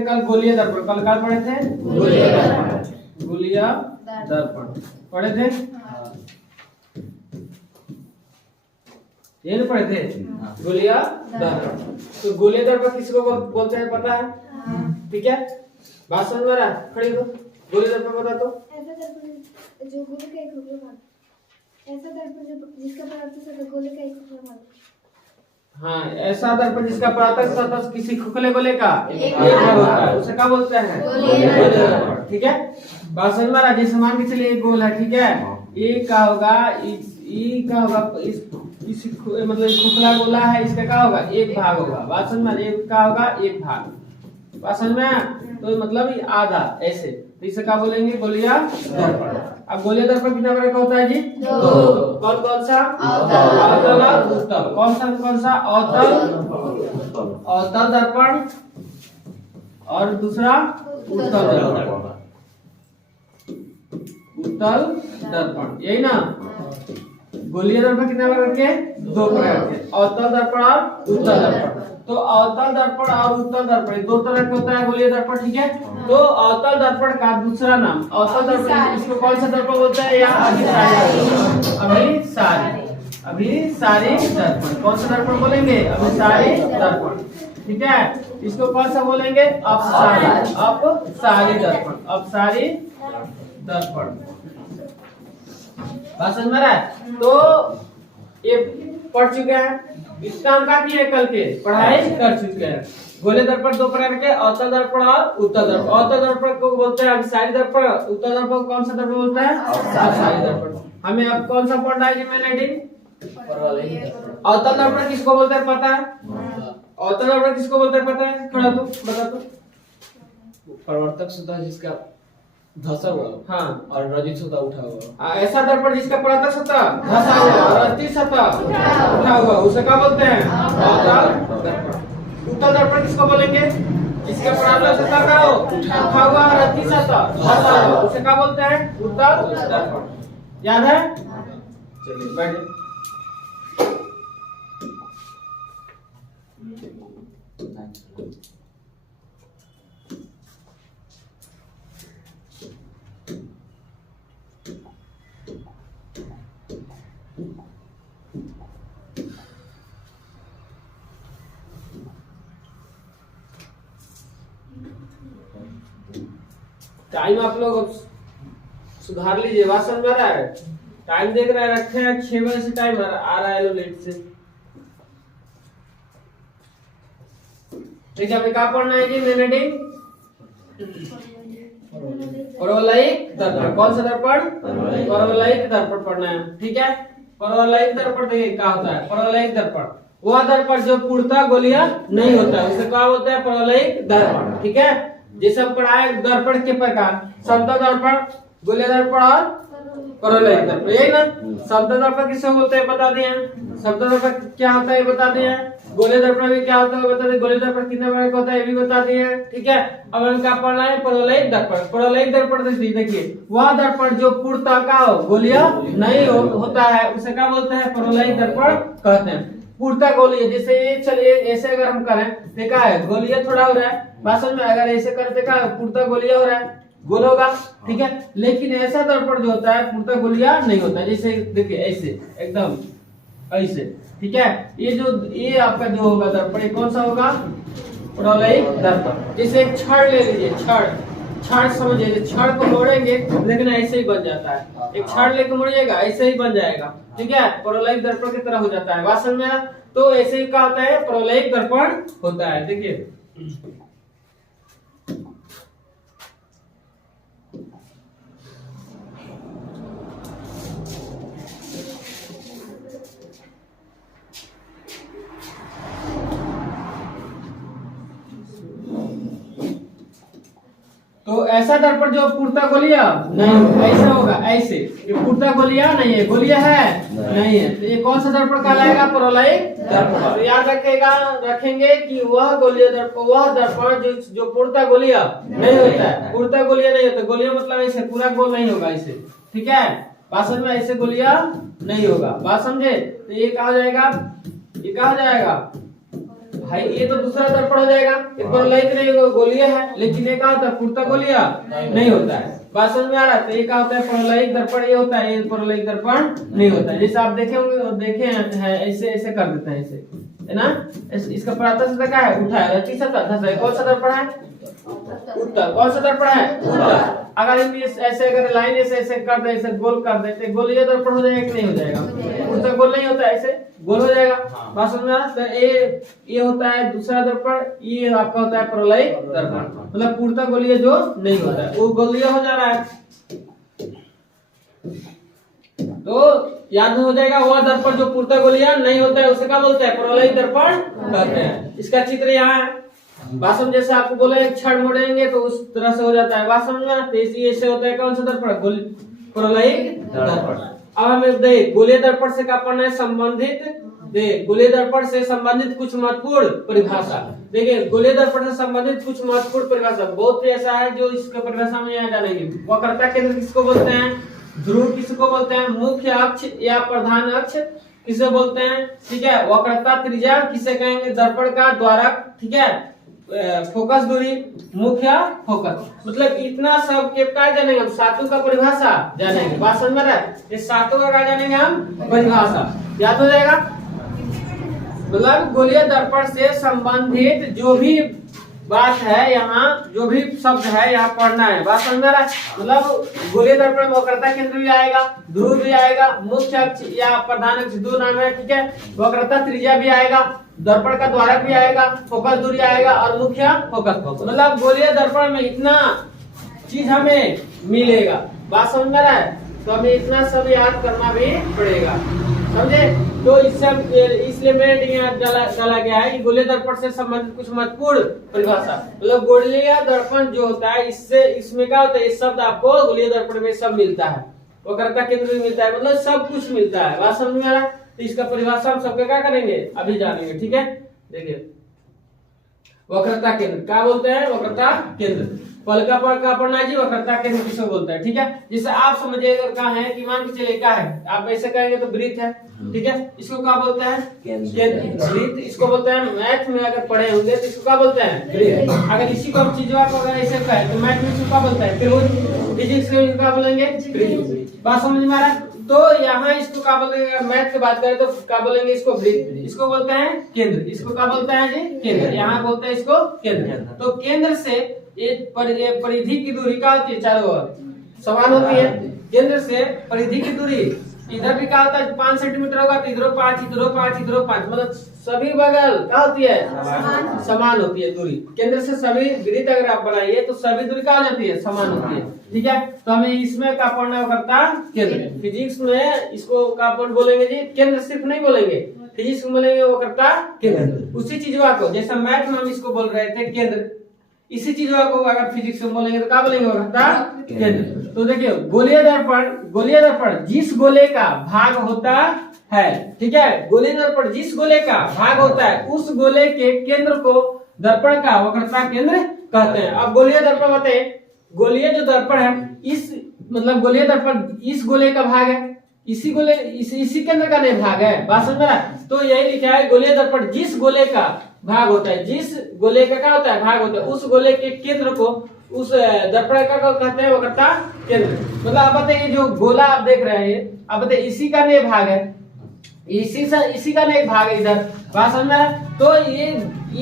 थे कल गोलीय दर्पण, कल क्या पढ़े थे? गोलीय दर्पण, गोलीय दर्पण पढ़े थे, ये नहीं पढ़े थे? गोलीय दर्पण। तो गोलीय दर्पण किसको बोलते हैं पता है? ठीक है, बात समझ में आ रहा है? खड़ी हो, गोलीय दर्पण बता तो। ऐसा दर्पण जो गोले का एक खोखला भाग, ऐसा दर्पण जो जिसका परावर्तक सतह गोले का एक खोखला भाग। हाँ, ऐसा दर्पण जिसका परावर्तक सतह किसी खोखले गोले का एक भाग होता है, उसे क्या बोलते हैं? गोलीय दर्पण। ठीक है, बात समझ में आ रहा है? जैसे मान के चलिए एक गोल है, ठीक है, ये क्या होगा, ये क्या होगा, इस मतलब खोखला गोला है, इसका क्या होगा? एक भाग होगा। बात समझ में? एक क्या होगा? एक भाग। बात समझ में? तो मतलब ये आधा ऐसे, तो इसे क्या बोलेंगे? गोलीय दर्पण। अब गोलीय दर्पण कितना प्रकार का होता है जी? दो। कौन कौन सा? अवतल और उत्तल। कौन सा? अवतल दर्पण और दूसरा उत्तल दर्पण। उत्तल दर्पण, यही ना? गोलीय दर्पण कितने प्रकार के? दो प्रकार के, अवतल दर्पण और उत्तल दर्पण। तो अवतल दर्पण और उत्तल दर्पण दो तरह के होता है गोलीय दर्पण। ठीक है, तो अवतल दर्पण का दूसरा नाम अवतल दर्पण, इसको कौन सा दर्पण बोलते हैं? या अभिसारी दर्पण। कौन सा दर्पण बोलेंगे? अभिसारी दर्पण। ठीक है, इसको कौन सा बोलेंगे? अपसारी दर्पण। अपसारी दर्पण। बात समझ में आ रहा है? तो ये पढ़ चुके हैं, इसका हम क्या किए? कल के पढ़ाई कर चुके हैं। गोलीय दर्पण दो प्रकार के, अवतल दर्पण और उत्तल दर्पण। अवतल दर्पण को बोलते हैं अभिसारी दर्पण, उत्तल दर्पण को कौन सा दर्पण बोलता है? अपसारी दर्पण। हमें अब कौन सा पढ़ना है जी? मैंने अवतल दर्पण किसको बोलते हैं पता है? अवतल दर्पण किसको बोलते हैं पता है? थोड़ा तो बता तो। परावर्तक सतह जिसका धसा हुआ हाँ, और रजित सतह उठा हुआ। ऐसा दर्पण जिसका परावर्तक सतह धसा हुआ और रजित सतह उठा हुआ, उसे क्या बोलते हैं? अवतल दर्पण। उत्तल दर्पण किसको बोलेंगे? जिसका परावर्तक सतह का हो उठा हुआ और रजित सतह धसा हुआ, उसे क्या बोलते हैं? उत्तल दर्पण। याद है? चलिए बैठिए। टाइम आप लोग अब सुधार लीजिए। बात समझ में आ रहा है? टाइम देख रहे हैं, रखे हैं 6 बजे से टाइम आ रहा है, लो लेट से। ठीक है, अभी क्या पढ़ना है जी? मैंने परवलयिक दर्पण। कौन सा दर्पण? परवलयिक दर्पण पढ़ना है। ठीक है, परवलयिक दर्पण देखिए क्या होता है। परवलयिक दर्पण वह दर्पण जो पूर्णतः गोलीय नहीं होता है, उसे क्या बोलते हैं? परवलयिक दर्पण। ठीक है, जैसे हम पढ़ाए दर्पण के प्रकार, समतल दर्पण, गोलीय दर्पण और परवलयिक दर्पण, यही ना? समतल दर्पण किसको बोलते हैं बता दिए। समतल दर्पण क्या होता है बता दिए। गोलीय दर्पण भी क्या होता है बता दिए। गोलीय दर्पण कितने प्रकार का होता है ये भी बता दिए। ठीक है, अब हम क्या पढ़ना है? परवलयिक दर्पण। परवलयिक दर्पण देखिए, वह दर्पण जो पूर्णतः का हो गोलीय नहीं होता है, उसे क्या बोलते हैं? परवलयिक दर्पण कहते हैं। पूर्णतः गोलीय, जैसे चलिए ऐसे अगर हम करें, देखा है गोलीय थोड़ा हो रहा है, भाषण में अगर ऐसे करते का पूर्णतः गोलीय हो रहा है, गोल होगा। ठीक है, लेकिन ऐसा दर्पण जो होता है पूर्णतः गोलीय नहीं होता। जैसे देखिए ऐसे एकदम ऐसे। ठीक है, ये आपका जो होगा दर्पण, ये कौन सा होगा? परवलयिक दर्पण। जैसे एक छड़ ले लीजिए, छड़ समझिए, छड़ को मोड़ेंगे लेकिन ऐसे ही बन जाता है। एक छड़ लेके मोड़िएगा ऐसे ही बन जाएगा। ठीक है, परवलयिक दर्पण की तरह हो जाता है। बात समझ में आया? तो ऐसे ही क्या होता है? परवलयिक दर्पण होता है। देखिए तो ऐसा दर्पण जो पूर्णतः गोलीय नहीं, ऐसा होगा ऐसे। ये पूर्णतः गोलीय नहीं है, गोलीय है नहीं है, तो ये कौन सा दर्पण कहलाएगा? परवलयिक दर्पण। तो याद रखेंगे कि वह गोलीय दर्पण, वह दर्पण जो पूर्णतः गोलीय नहीं होता है। पूर्णतः गोलीय नहीं होता, गोलीय मतलब ऐसे पूरा गोल नहीं होगा ऐसे। ठीक है, बात समझ में? ऐसे गोलीय नहीं होगा। बात समझे? तो ये कहा जाएगा, ये कहा जाएगा भाई ये तो दूसरा दर्पण हो जाएगा, ये परवलयिक नहीं गोलीय है, लेकिन ये क्या होता है पूर्णतः गोलीय नहीं होता है। बात समझ में आ रहा है? तो ये क्या होता है परवलयिक दर्पण ये होता है, ये परवलयिक दर्पण नहीं होता है। जैसे आप देखे होंगे, देखे हैं ऐसे ऐसे कर देते हैं, ऐसे है ना। इसका परावर्तक सतह क्या है? उठा है। रति सतह धसा, कौन सा दर्पण है? उत्तल। कौन सा दर्पण है? उत्तल। अगर हम ऐसे अगर लाइन ऐसे ऐसे कर दे, ऐसे गोल कर देते, गोलीय दर्पण हो जाएगा कि नहीं हो जाएगा? उत्तल गोल नहीं होता है, ऐसे गोल हो जाएगा। बात समझ में आ रहा है? तो ये होता है दूसरा दर्पण, ये आपका होता है परवलयिक दर्पण, मतलब पूर्णतः गोलीय जो नहीं होता है, वो गोलीय हो जा रहा है। तो याद हो जाएगा, वह दर्पण जो पूर्णतः गोलीय नहीं होता है उसे क्या बोलते हैं? परवलयिक दर्पण कहते हैं। इसका चित्र यहाँ है। वास्तव जैसे आपको बोला एक क्षण मोड़ेंगे तो उस तरह से हो जाता है। वास्तव में ऐसे होता है कौन सा दर्पण? परवलयिक दर्पण। अब हमें देख गोलीय दर्पण से क्या पढ़ना है? संबंधित देख गोलीय दर्पण से संबंधित कुछ महत्वपूर्ण परिभाषा। देखिए गोलीय दर्पण से संबंधित कुछ महत्वपूर्ण परिभाषा बहुत ऐसा है जो इसके परिभाषा में यहाँ जानेंगे। वक्रता केंद्र किसको बोलते हैं? ध्रुव किसको बोलते हैं? मुख्य अक्ष या प्रधान अक्ष किसे बोलते हैं? ठीक है। वक्रता त्रिज्या किसे कहेंगे? दर्पण का द्वारक। ठीक है। फोकस दूरी, मुख्य फोकस, मतलब इतना सब के क्या जानेंगे हम? सातों का परिभाषा जानेंगे। बात समझ में आ रहा है? ये सातों का क्या जानेंगे हम? परिभाषा। याद हो जाएगा? मतलब गोलीय दर्पण से संबंधित जो भी बात है, यहाँ जो भी शब्द है यहाँ पढ़ना है। बात समझ में आ रहा है? मतलब गोलीय दर्पण में वक्रता केंद्र भी आएगा, ध्रुव भी आएगा, मुख्य अक्ष या प्रधान अक्ष दो नाम है। ठीक है। वक्रता त्रिज्या भी आएगा, दर्पण का द्वारक भी आएगा, फोकस दूरी आएगा और मुख्य फोकस। मतलब गोलीय दर्पण में इतना चीज हमें मिलेगा। बात समझ में आ रहा है? तो हमें इतना सब याद करना भी पड़ेगा, समझे? तो इसलिए मेरे यहाँ डाला गया है कि गोलीय दर्पण से संबंधित कुछ महत्वपूर्ण परिभाषा। मतलब गोलीय दर्पण जो होता है इससे इसमें क्या होता है? ये शब्द आपको गोलीय दर्पण में सब मिलता है, वक्रता केंद्र भी मिलता है, मतलब सब कुछ मिलता है। बात समझ में आ रहा है? तो इसका परिभाषा हम सबके क्या करेंगे? अभी जानेंगे। ठीक है। देखिए वक्रता केंद्र क्या बोलते हैं? वक्रता केंद्र पलका पर का पढ़ना जी, वक्रता केंद्र किसको बोलते हैं? ठीक है। जिससे आप समझिए अगर कहा है कि मान के चलिए क्या है, आप ऐसे कहेंगे तो वृत्त है। ठीक है। इसको क्या बोलते हैं? वृत्त। इसको बोलते हैं, मैथ में अगर पढ़े होंगे तो इसको क्या बोलते हैं? वृत्त। अगर इसी को हम चीजों को अगर ऐसे कहे तो मैथ में इसको क्या बोलते हैं? त्रिभुज। फिजिक्स में क्या बोलेंगे? त्रिभुज। बात समझ में आ रहा है? तो यहाँ इसको क्या बोलेंगे? मैथ की बात करें तो क्या बोलेंगे? इसको वृत्त। इसको बोलते हैं केंद्र। इसको क्या बोलते हैं जी? केंद्र। यहाँ बोलते हैं इसको केंद्र। तो केंद्र से परिधि की दूरी क्या होती है? चारों ओर समान होती है। केंद्र से परिधि की दूरी इधर भी क्या होता है? 5 सेंटीमीटर होगा तो इधरो 5, इधरो 5, इधरो 5, मतलब सभी बगल क्या होती है? समान होती है दूरी। केंद्र से सभी वृत्त अगर आप बनाइए तो सभी दूरी क्या हो जाती है? समान होती है। ठीक है। तो हमें इसमें क्या पढ़ना करता? केंद्र। फिजिक्स में इसको क्या बोलेंगे जी? केंद्र सिर्फ नहीं बोलेंगे, फिजिक्स में बोलेंगे वो करता केंद्र। उसी चीज को जैसे मैथ में हम इसको बोल रहे थे केंद्र, इसी चीज को अगर फिजिक्स में बोलेंगे तो क्या बोलेंगे? वो करता केंद्र। तो देखिए गोलीय दर्पण जिस गोले का भाग होता है, ठीक है, गोलीय दर्पण जिस गोले का भाग होता है उस गोले के केंद्र को दर्पण का वक्रता केंद्र कहते हैं। अब गोलीय दर्पण बताए, गोलीय जो दर्पण है इस मतलब गोलीय दर्पण इस गोले का भाग है, इसी गोले इसी केंद्र का नहीं भाग है। बात समझ में आ रहा है? तो यही लिखा है गोलीय दर्पण जिस गोले का भाग होता है, जिस गोले का क्या होता है? भाग होता है, उस गोले के केंद्र को उस दर्पण का कहते हैं वक्रता केंद्र। मतलब आप बताइए जो गोला आप देख रहे हैं, आप बताइए इसी का नहीं भाग है, इसी का नहीं भाग है इधर। बात समझ रहा है? तो ये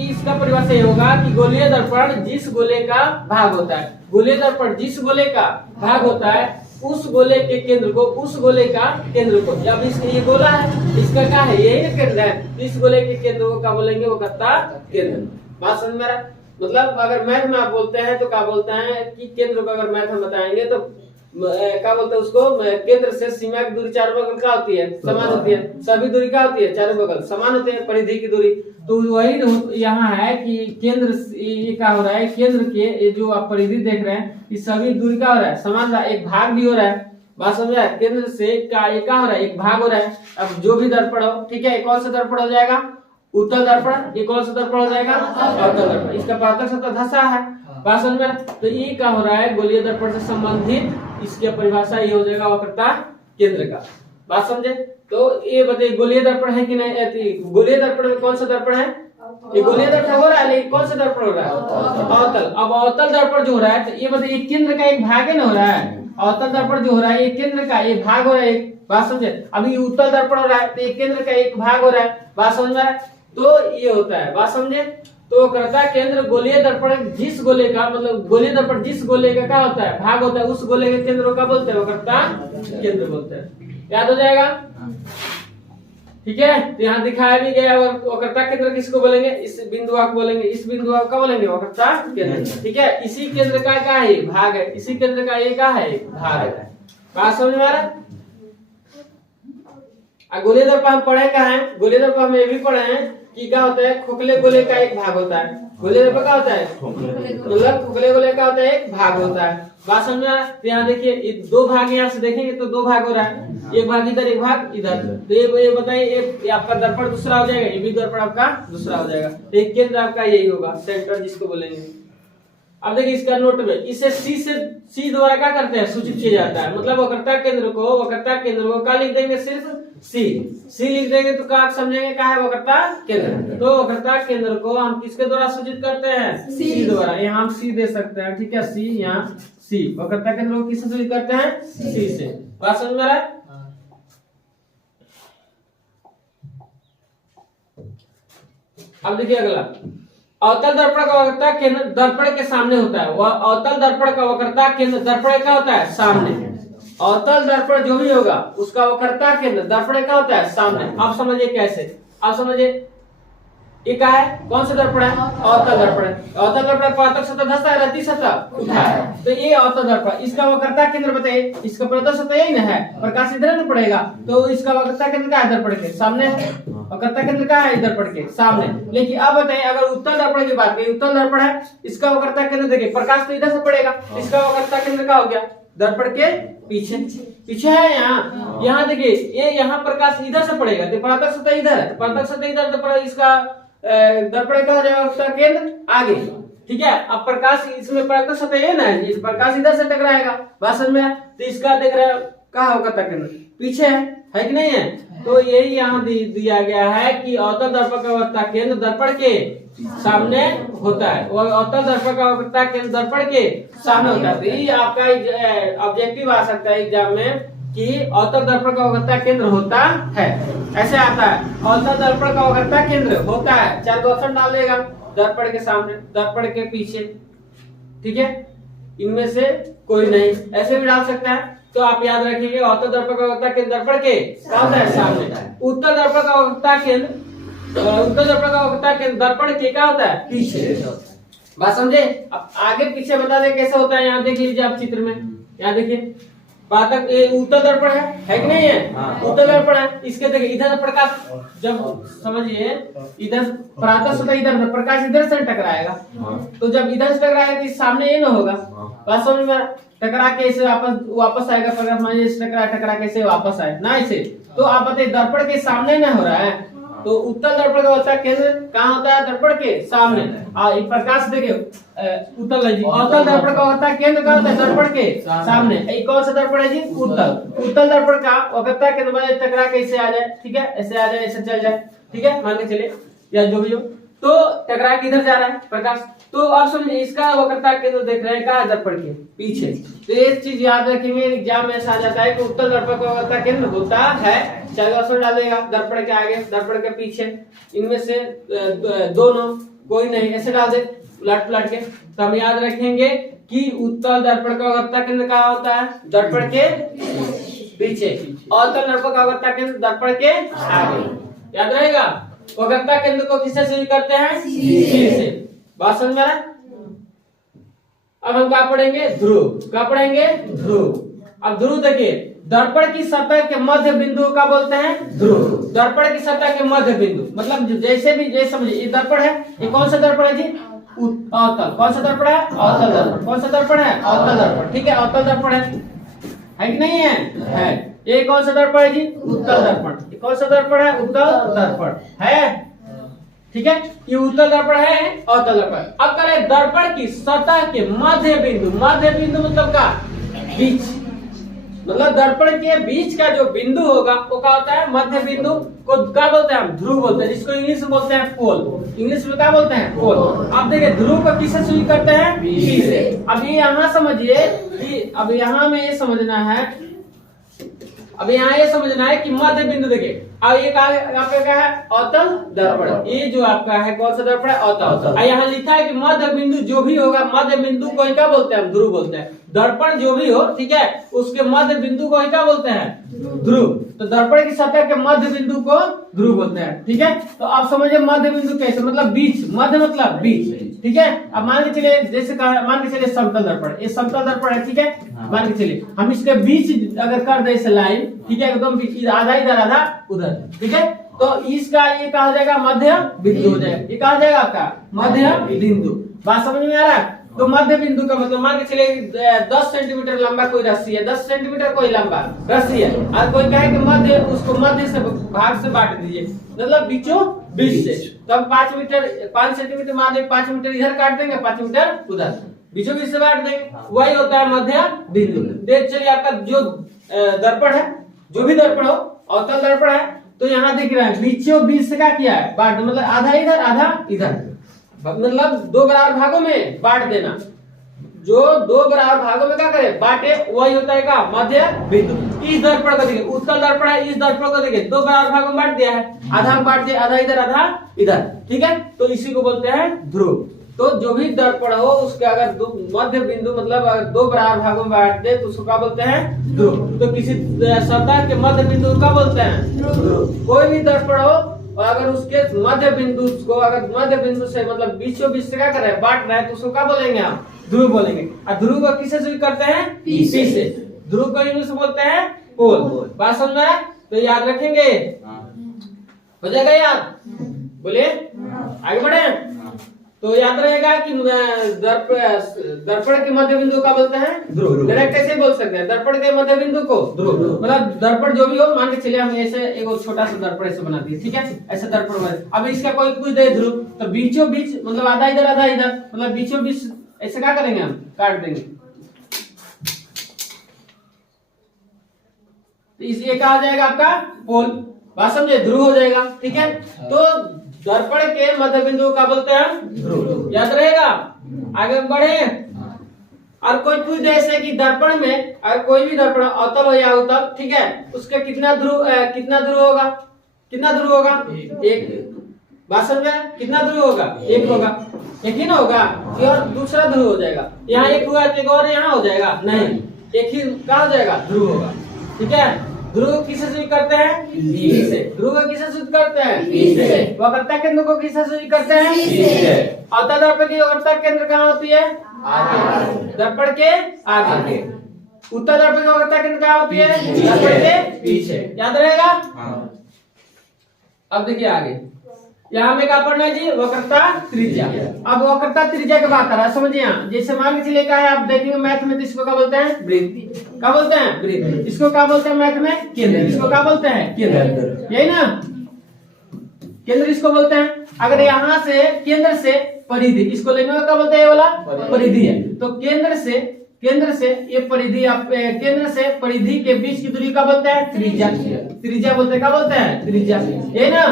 इसका परिभाषा ये होगा कि गोलीय दर्पण जिस गोले का भाग होता है, गोलीय दर्पण जिस गोले का भाग होता है उस गोले के केंद्र को, उस गोले का केंद्र को, जब ये गोला है इसका क्या है? यही केंद्र है, इस गोले के केंद्र को क्या बोलेंगे? वो वक्रता केंद्र। बात समझ में आ रहा है? मतलब अगर मैथ में आप बोलते हैं तो क्या बोलते हैं कि केंद्र को अगर मैथ में बताएंगे तो क्या बोलते हैं उसको? केंद्र से सीमा की दूरी चारों बगल क्या होती है? समान होती है। सभी दूरी क्या होती है? चारों बगल समान होते हैं, परिधि की दूरी। तो वही यहाँ है कि केंद्र ये क्या हो रहा है? केंद्र के ये जो आप परिधि देख रहे हैं ये सभी दूरी क्या हो रहा है? समान रहा है, एक भाग भी हो रहा है। बात समझ रहा है? केंद्र से क्या ये क्या हो रहा है? एक भाग हो रहा है। अब जो भी दर्पण हो, ठीक है, कौन सा दर्पण हो जाएगा? उत्तल दर्पण। ये कौन सा दर्पण हो जाएगा? अवतल दर्पण। इसका परावर्तक सतह धसा है। बात समझ में? तो ये क्या हो रहा है? गोलीय दर्पण से संबंधित इसकी परिभाषा ये हो जाएगा वक्रता केंद्र का। बात समझे? तो ये बताइए गोलीय दर्पण है कि नहीं? गोलीय दर्पण में कौन सा दर्पण है? ये गोलीय दर्पण हो रहा है, लेकिन कौन सा दर्पण हो रहा है? अवतल। अब अवतल दर्पण जो हो रहा है, तो ये बताइए केंद्र का एक भाग है ना हो रहा है। अवतल दर्पण जो हो रहा है ये केंद्र का एक भाग हो रहा है, एक बात समझे। अभी उत्तल दर्पण हो रहा है तो ये केंद्र का एक भाग हो रहा है, बात समझ में आ रहा है। तो ये होता है, बात समझे। तो वक्रता केंद्र गोलीय दर्पण जिस गोले का मतलब गोलीय दर्पण जिस गोले का क्या होता है? भाग होता है, उस गोले के केंद्र को क्या बोलते हैं? वक्रता केंद्र बोलते हैं। याद हो जाएगा, ठीक है। तो यहाँ दिखाया भी गया वक्रता केंद्र किसको बोलेंगे? इस बिंदु को बोलेंगे, इस बिंदु को क्या बोलेंगे? वक्रता केंद्र, ठीक है। इसी केंद्र का क्या है? भाग है। इसी केंद्र का ये क्या है? भाग है। बात समझ में आ रहा है? गोलीय दर्पण हम पढ़े कहाँ है? गोलीय दर्पण हम ये भी पढ़े हैं कि क्या होता है? खोखले गोले का एक भाग होता है। गोलीय दर्पण क्या होता है? मतलब खोखले गोले का होता है एक भाग होता है। बात समझ में आ रहा है? तो यहाँ देखिए दो भाग, यहाँ से देखेंगे तो दो भाग हो रहा है, एक भाग इधर एक भाग इधर। तो ये बताइए ये आपका दर्पण दूसरा हो जाएगा, ये भी दर्पण आपका दूसरा हो जाएगा। तो एक केंद्र आपका यही होगा, सेंटर जिसको बोलेंगे। अब देखिए इसका नोट में इसे सी द्वारा क्या करते हैं? सूचित किया जाता है। मतलब वक्रता केंद्र को क्या लिख देंगे? सिर्फ सी लिख देंगे तो क्या समझेंगे क्या है? वक्रता केंद्र। तो वक्रता केंद्र को हम किसके द्वारा सूचित करते हैं? सी द्वारा। यहाँ हम सी दे सकते हैं, ठीक है। सी, यहाँ सी। वक्रता केंद्र को किससे सूचित करते हैं? सी से। बात समझ में आ रहा है? अब देखिए अगला, अवतल दर्पण का वक्रता केंद्र दर्पण के सामने होता है। वह अवतल दर्पण का वक्रता केंद्र दर्पण का होता है सामने। अवतल दर्पण जो भी होगा उसका वक्रता केंद्र दर्पण का होता है सामने। आप समझिए कैसे? आप समझिए ये क्या है? कौन सा दर्पण है? अवतल दर्पण है। अवतल दर्पण पारदर्शक सतह धंसा है, रति सतह उठा है। तो ये अवतल दर्पण, इसका वक्रता केंद्र बताइए। इसका पारदर्शक सतह यही ना है, प्रकाश इधर न पड़ेगा, तो इसका वक्रता केंद्र क्या है? दर्पण के सामने है। वक्रता केंद्र क्या है? दर्पण के सामने। लेकिन अब बताइए अगर उत्तल दर्पण की बात करें, उत्तल दर्पण है, इसका वक्रता केंद्र देखिए प्रकाश तो इधर से पड़ेगा, इसका वक्रता केंद्र क्या हो गया? दर्पण के पीछे है। यहाँ देखिए ये यहाँ प्रकाश इधर से पड़ेगा तो पारदर्शक सतह इधर है, पारदर्शक सतह इधर, तो इसका दर्पण का वक्रता केंद्र आगे, ठीक है। अब प्रकाश इसमें पारदर्शक सतह है ना, प्रकाश इधर से टकराएगा, बात समझ में। तो इसका देख रहे हैं कहाँ वक्रता केंद्र? पीछे है कि नहीं है? तो यही यहाँ दिया गया है कि अवतल दर्पण का वक्रता केंद्र दर्पण के सामने होता है। वो अवतल दर्पण का वक्रता केंद्र दर्पण के सामने होता है। तो ये आपका ऑब्जेक्टिव आ सकता है एग्जाम में कि अवतल दर्पण का वक्रता केंद्र होता है, ऐसे आता है। अवतल दर्पण का वक्रता केंद्र होता है, चार ऑप्शन डाल देगा, दर्पण के सामने, दर्पण के पीछे, ठीक है। इनमें से कोई नहीं, ऐसे भी डाल सकता है। तो आप याद रखिए अवतल दर्पण का वक्रता केंद्र दर्पण के सामने। उत्तल दर्पण का वक्रता केंद्र दर्पण के क्या होता है? पीछे। बात समझे? अब आगे पीछे बता दे कैसे होता है। यहाँ देख लीजिए आप चित्र में, यहाँ देखिए पातक उत्तल दर्पण है कि नहीं है? उत्तल दर्पण है। इसके देखिए इधर प्रकाश, जब समझिए इधर पारदर्शक सतह इधर, प्रकाश इधर से टकराएगा, तो जब इधर से टकराएगा तो सामने ये ना होगा। बात समझ में? टकरा के इसे वापस आएगा प्रकाश, मान लीजिए टकरा के इसे वापस आए ना इसे, तो आप बताइए दर्पण के सामने ना हो रहा है। तो उत्तल दर्पण का वक्रता केंद्र कहाँ होता है? दर्पण के सामने। प्रकाश देखिए उत्तल है जी, अवतल दर्पण का वक्रता केंद्र कहाँ होता है? दर्पण के सामने। ये कौन सा दर्पण है जी? उत्तल दर्पण का वक्रता केंद्र टकरा के इसे आ जाए, ठीक है, ऐसे आ जाए, ऐसे चल जाए, ठीक है, मान के चलिए, या जो भी हो, तो टकरा के इधर जा रहा है प्रकाश। तो आप समझिए इसका वक्रता केंद्र देख रहे हैं कहाँ? दर्पण के पीछे। तो एक चीज याद रखेंगे, एग्जाम में ऐसा आ जाता है कि उत्तल दर्पण का वक्रता केंद्र होता है, चाहे ऑप्शन डालेगा, दर्पण के आगे, दर्पण के पीछे, इनमें से दोनों, कोई नहीं, ऐसे डाल दे उलट के। तो हम याद रखेंगे कि उत्तल दर्पण का वक्रता केंद्र कहाँ होता है? दर्पण के पीछे। अवतल दर्पण का वक्रता केंद्र दर्पण के आगे। याद रहेगा। वक्रता केंद्र को किससे सूचित करते हैं? सी से। बात समझ में आ रहा है? अब हम क्या पढ़ेंगे? ध्रुव। क्या पढ़ेंगे? ध्रुव। अब ध्रुव देखिए, दर्पण की सतह के मध्य बिंदु का बोलते हैं ध्रुव। दर्पण की सतह के मध्य बिंदु मतलब जैसे भी, जैसे समझिए ये दर्पण है, ये कौन सा दर्पण है जी? अवतल। कौन सा दर्पण है? अवतल दर्पण। कौन सा दर्पण है? अवतल दर्पण, ठीक है, अवतल दर्पण है कि नहीं है? ये कौन सा दर्पण है जी? उत्तल दर्पण। ये कौन सा दर्पण है? उत्तल दर्पण है, ठीक है। ये उत्तल दर्पण है, अवतल दर्पण। अब करें दर्पण की सतह के मध्य बिंदु। मध्य बिंदु मतलब का? बीच। मतलब दर्पण के बीच का जो बिंदु होगा वो क्या होता है, मध्य बिंदु को क्या बोलते हैं हम, ध्रुव बोलते हैं, जिसको इंग्लिश में बोलते हैं पोल। इंग्लिश में क्या बोलते हैं, पोल। अब देखिए ध्रुव को किससे शुरू करते हैं, पी से। अब ये यहाँ समझिए कि अब यहाँ में ये समझना है, अब यहाँ ये समझना है कि मध्य बिंदु देखिए, अब ये आपका क्या है, अवतल दर्पण। ये जो आपका है कौन सा दर्पण है, अवतल। यहाँ लिखा है कि मध्य बिंदु जो भी होगा, मध्य बिंदु को ही क्या बोलते हैं, ध्रुव बोलते हैं। दर्पण जो भी हो, ठीक है, उसके मध्य बिंदु को ही क्या बोलते हैं, ध्रुव। तो दर्पण की सतह के मध्य बिंदु को ध्रुव बोलते हैं, ठीक है। तो आप समझिए मध्य बिंदु कैसे, मतलब बीच, मध्य मतलब बीच, ठीक है। अब मान के चलिए, जैसे मान के चलिए समतल दर्पण, ये समतल दर्पण है, ठीक है। मान के चलिए हम इसके बीच अगर कर दे इसे लाइन, ठीक है, एकदम आधा इधर आधा उधर, ठीक है, तो इसका ये कहा जाएगा मध्य बिंदु हो जाएगा। ये कहा जाएगा आपका मध्य बिंदु। बात समझ में आ रहा है। तो मध्य बिंदु का मतलब मान के चलिए 10 सेंटीमीटर लंबा कोई रस्सी है, 10 सेंटीमीटर कोई लंबा रस्सी है, और कोई कहे कि मध्य, उसको मध्य से भाग से बांट दीजिए, मतलब बीचों बीच से। तो हम 5 मीटर 5 सेंटीमीटर मान लीजिए, 5 मीटर इधर काट देंगे, 5 मीटर उधर, बीचों बीच से बांट देंगे, वही होता है मध्य बिंदु। देख चलिए आपका जो दर्पण है, जो भी दर्पण हो, अवतल दर्पण है, तो यहाँ दिख रहा है बीचों बीच से क्या किया है, बांट, मतलब आधा इधर आधा इधर, मतलब 2 बराबर भागों में बांट देना। जो 2 बराबर भागों में क्या करे, बांटे, वही होता है का मध्य बिंदु। इस दर्पण को देखिए, उत्तल दर्पण है, इस दर्पण को देखिए 2 बराबर भागों में बांट दिया है, आधा बांट दिया, आधा इधर आधा इधर, ठीक है। तो इसी को बोलते हैं ध्रुव। तो जो भी दर्पण हो उसके अगर मध्य बिंदु मतलब अगर 2 बराबर भागों में बांट दे तो उसको क्या बोलते हैं, ध्रुव। तो किसी सतह के मध्य बिंदु को क्या बोलते हैं, ध्रुव। कोई भी दर्पण हो और अगर उसके मध्य बिंदु को, अगर मध्य बिंदु से मतलब बीचों बीच से क्या कर रहे हैं, बांट रहे हैं, तो उसको क्या बोलेंगे हम, ध्रुव बोलेंगे। और ध्रुव को किससे शुरू करते हैं, पी से। ध्रुव को इंग्लिश में बोलते हैं पोल। बात समझ में आया? तो याद रखेंगे, हो जाएगा याद, बोलिए आगे बढ़े। तो याद रहेगा कि दर्पण के मध्य बिंदु का बोलते हैं ध्रुव। डायरेक्ट कैसे बोल सकते हैं, दर्पण के मध्य बिंदु को ध्रुव, मतलब दर्पण जो भी हो, मान के चलिए हम ऐसे एक छोटा सा दर्पण ऐसे बना दिए, ठीक है, ऐसे दर्पण बने। अब इसका कोई कुछ दे ध्रुव, तो बीचों बीच मतलब आधा इधर आधा इधर, मतलब बीचों बीच ऐसे क्या करेंगे हम, काट देंगे। तो इसलिए कहा जाएगा आपका पोल। बात समझे, ध्रुव हो जाएगा, ठीक है। तो दर्पण के मध्य बिंदु का बोलते हैं ध्रुव, याद रहेगा। आगे बढ़े। और कोई पूछ दे ऐसे कि दर्पण में अगर कोई भी दर्पण अवतल हो या अवतल, ठीक है, उसका कितना ध्रुव होगा, कितना ध्रुव होगा, एक। बात समझे, कितना ध्रुव होगा, एक होगा, एक ही ना होगा, और दूसरा ध्रुव हो जाएगा। यहाँ एक हुआ तो एक और यहाँ हो जाएगा, नहीं, एक ही क्या हो जाएगा, ध्रुव होगा, ठीक है। ध्रुव किसे सूचित करते हैं, पी से। ध्रुव किसे सूचित करते हैं, पी से। वक्रता केंद्र को किसे सूचित करते हैं, पी से। अवतल दर्पण की वक्रता केंद्र कहाँ होती है, आगे, दर्पण के आगे। उत्तल दर्पण की वक्रता केंद्र कहाँ होती है, दर्पण के पीछे। याद रहेगा। अब देखिए आगे, यहाँ में क्या पढ़ना है जी, वक्रता त्रिज्या। अब वक्रता त्रिज्या की बात कर रहा है, समझिए। यहाँ जैसे मान के चलिए क्या है, आप देखेंगे मैथ में, इसको क्या बोलते हैं, वृत्ति। क्या बोलते हैं, वृत्ति। इसको क्या बोलते हैं मैथ में, केंद्र। इसको क्या बोलते हैं, केंद्र, यही ना, केंद्र इसको बोलते हैं। अगर यहाँ से केंद्र से परिधि, इसको लेने में क्या बोलते हैं, ये वाला परिधि है। तो केंद्र से ये परिधि, केंद्र से परिधि के बीच की दूरी का बोलते हैं त्रिज्या। त्रिज्या बोलते हैं, क्या बोलते हैं, त्रिज्या, यही ना।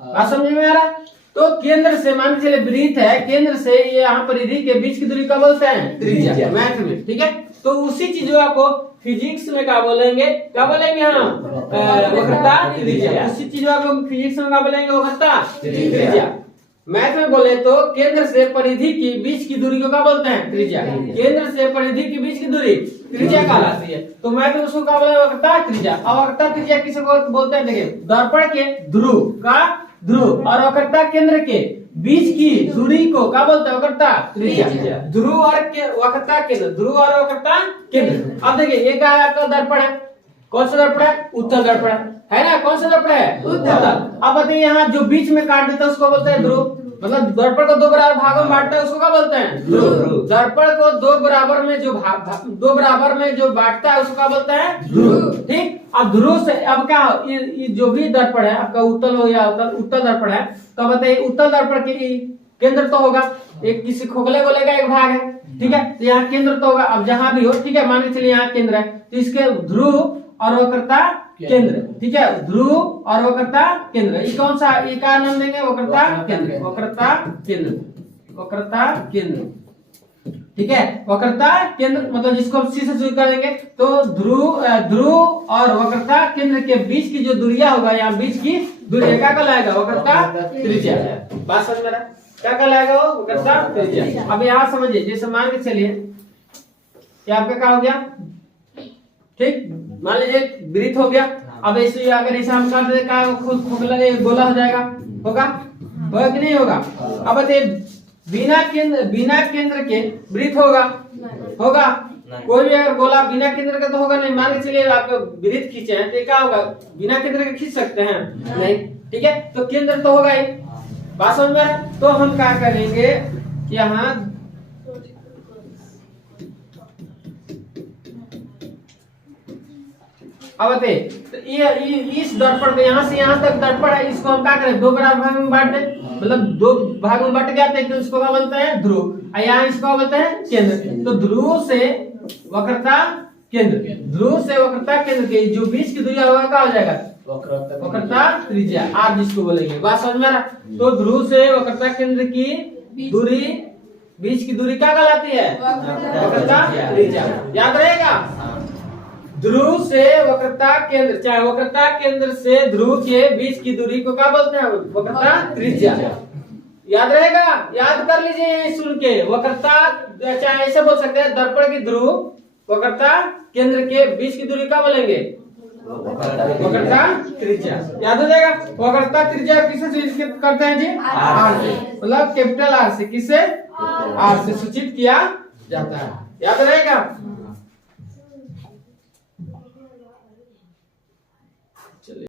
बात समझ में आ रहा। तो केंद्र से मान के चलिए वृत्त है, केंद्र से ये यहाँ परिधि के बीच की दूरी का बोलते हैं त्रिज्या, मैथ में, ठीक है। तो उसी चीज को फिजिक्स में क्या बोलेंगे, क्या बोलेंगे हम, वक्रता त्रिज्या। उसी चीज को फिजिक्स में क्या बोलेंगे, वक्रता त्रिज्या। मैथ में बोले तो केंद्र से परिधि की बीच की दूरी को क्या बोलते हैं, त्रिज्या। केंद्र से परिधि की बीच की दूरी त्रिज्या कहलाती है। तो मैथ में उसको क्या बोलेंगे, वक्रता त्रिज्या। और वक्रता त्रिज्या किसे बोलते हैं, देखिए दर्पण के ध्रुव का ध्रुव और वक्रता केंद्र के बीच की दूरी को क्या बोलते हैं, वक्रता त्रिज्या। ध्रुव और वक्रता केंद्र, ध्रुव और वक्रता केंद्र। अब देखिए ये क्या है, आपका दर्पण है, कौन सा दर्पण है, उत्तल दर्पण है ना, कौन सा दर्पण है, उत्तल। अब बताइए यहाँ जो बीच में काट देता है उसको बोलते हैं ध्रुव, मतलब दर्पण को 2 बराबर भागों में बांटता है उसको क्या बोलते हैं, ध्रुव। दर्पण को 2 बराबर में जो 2 बराबर में जो बांटता है उसको क्या बोलते हैं, ध्रुव, ठीक। अब ध्रुव से अब क्या, ये जो भी दर्पण है आपका उत्तल हो या उत्तल दर्पण है, तो बताइए उत्तल दर्पण की केंद्र तो होगा एक किसी खोखले गोले का एक भाग है, ठीक है। तो यहाँ केंद्र तो होगा, अब जहां भी हो, ठीक है, मान के चलिए यहाँ केंद्र है, तो इसके ध्रुव और वक्रता केंद्र, ठीक है, ध्रुव और वक्रता केंद्र, ये कौन सा, ये क्या नाम देंगे, वक्रता केंद्र, वक्रता केंद्र, वक्रता केंद्र, ठीक है। वक्रता केंद्र मतलब जिसको हम सी से शुरू करेंगे, तो ध्रुव और वक्रता केंद्र के बीच की जो दूरिया होगा, यहाँ बीच की दूरी क्या कहलाएगा, वक्रता त्रिज्या। बात समझ में आ रहा है? क्या कहलाएगा वो, वक्रता त्रिज्या। अब यहाँ समझिए, जैसे मान के चलिए कि आपका क्या हो गया, ठीक, मान लीजिए वृत्त हो गया। अब ऐसे अगर ऐसा हम कर दे का खोखला गोला हो जाएगा, होगा कि नहीं होगा। अब बताइए बिना केंद्र के वृत्त होगा कोई भी अगर गोला बिना केंद्र का तो होगा नहीं। मान के चलिए आप वृत्त खींचे हैं तो क्या होगा, बिना केंद्र के खींच सकते हैं नहीं, ठीक है। तो केंद्र तो होगा ही, बात समझ में आ रहा है? तो हम क्या करेंगे, यहाँ अब बताइए, तो ये इस दर्पण को यहाँ से यहाँ तक दर्पण है, इसको हम क्या करें, दो बराबर भाग में बांट दें, मतलब दो भाग में बट गया तो इसको क्या बोलते हैं, ध्रुव, और यहाँ इसको बोलते हैं केंद्र। तो ध्रुव से वक्रता केंद्र, ध्रुव से वक्रता केंद्र के जो बीच की दूरी होगा क्या हो जाएगा, वक्रता त्रिज्या, आप जिसको बोलेंगे। बात समझ में आ रहा? तो ध्रुव से वक्रता केंद्र की दूरी, बीच की दूरी क्या कहलाती है, वक्रता त्रिज्या। याद रहेगा, ध्रुव से वक्रता केंद्र, चाहे वक्रता केंद्र से ध्रुव के बीच की दूरी को क्या बोलते हैं, वक्रता त्रिज्या। याद रहेगा, याद कर लीजिए सुन के, वक्रता, चाहे ऐसे बोल सकते हैं, दर्पण की ध्रुव वक्रता केंद्र के बीच की दूरी क्या बोलेंगे, वक्रता त्रिज्या। याद हो जाएगा। वक्रता त्रिज्या किससे सूचित करते हैं जी, आर से, मतलब कैपिटल आर से, किससे, आर से सूचित किया जाता है। याद रहेगा।